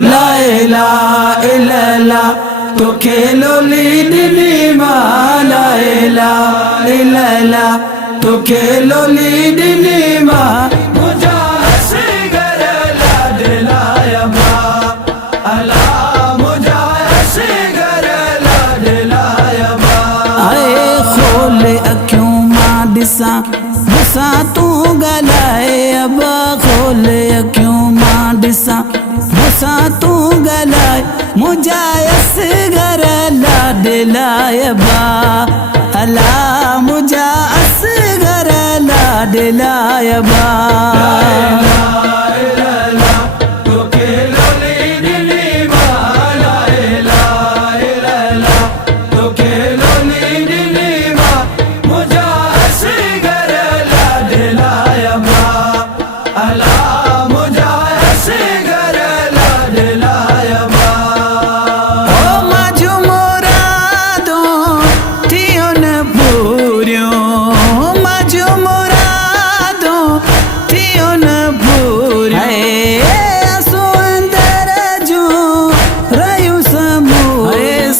ला इलाहा इल्लल्लाह तो खेलो लीडनी माँ ला इलाहा इल्लल्लाह तो खेलो लीडनी माँ मुझा असगर लाडलाया माँ अला मुझा असगर लाडलाया माँ आए खोले अक्यों माँ दिसा दिसा तू गलाए अब खोले अक्यों माँ दिसा दिसा तू गलाए मुझा असगर लाडलाया बा अला मुझा असगर लाडलाया बा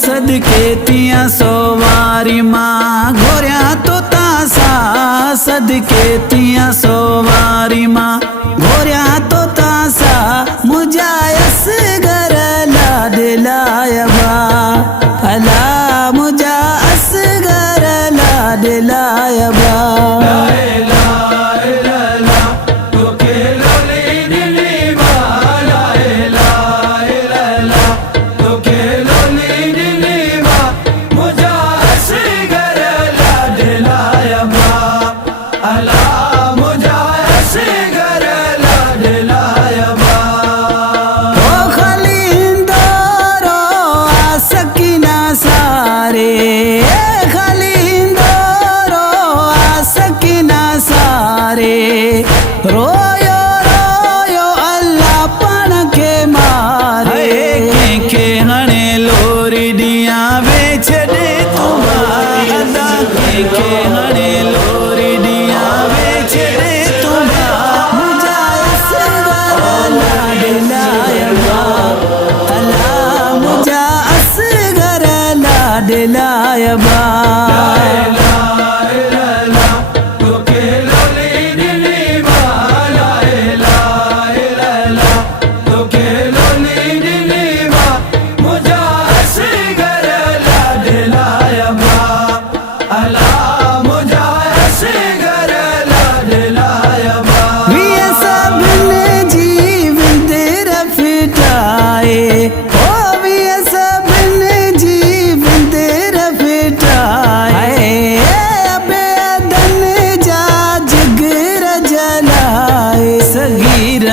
सदके सोवारी माँ घोरिया तो तासा सदके तिया सोवारी माँ घोरिया तो तासा मुझा असगर लाडलाया बा अला मुझा असगर लाडलाया बा रोयो रोयो अल्लाह पण के मारे के हणे लोरी दिया बेच दे तुम्हारा के हणे लोरी दिया बेच दे तुम्हारा मुझा असगर लाडलाया बा अला मुझा असगर लाडलाया बा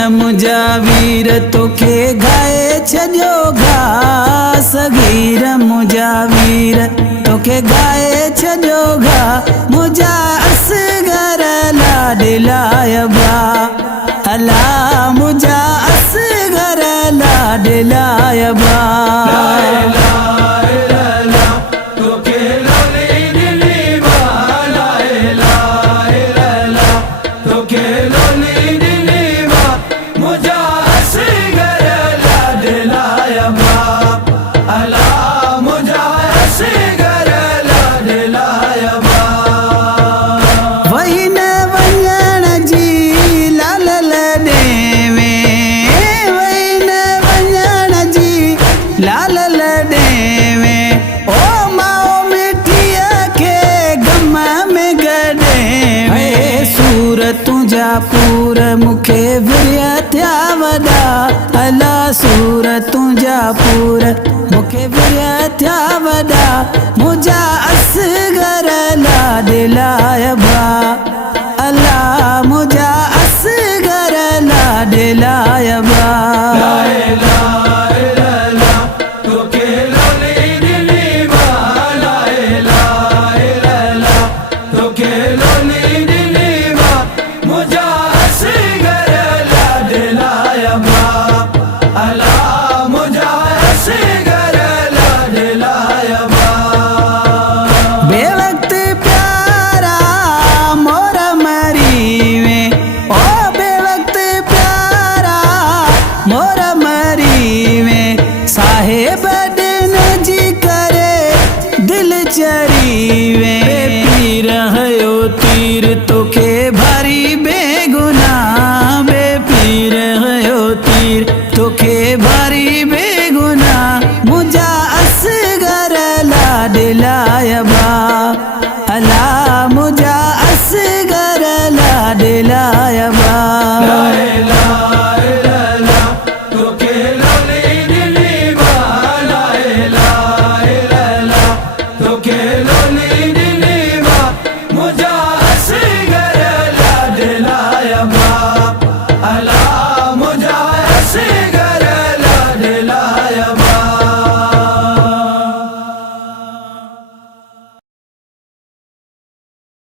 मुझा वीर तोखे गाए छॾियो गा सगीर मुझा वीर तोखे गाए छॾियो गा मुझा असगर लाडलाया बा अला मुझा असगर लाडलाया बा तुझा पूर मुखे विरिया थिया वॾा अला सूर तुझा पूर मुखे विरिया थिया वॾा मुझा असगर लाडलाया बा अला मुझा असगर लाडलाया बा बेवक्त प्यारा मोर मरी में ओ बेवक्त प्यारा मोर मरहबा।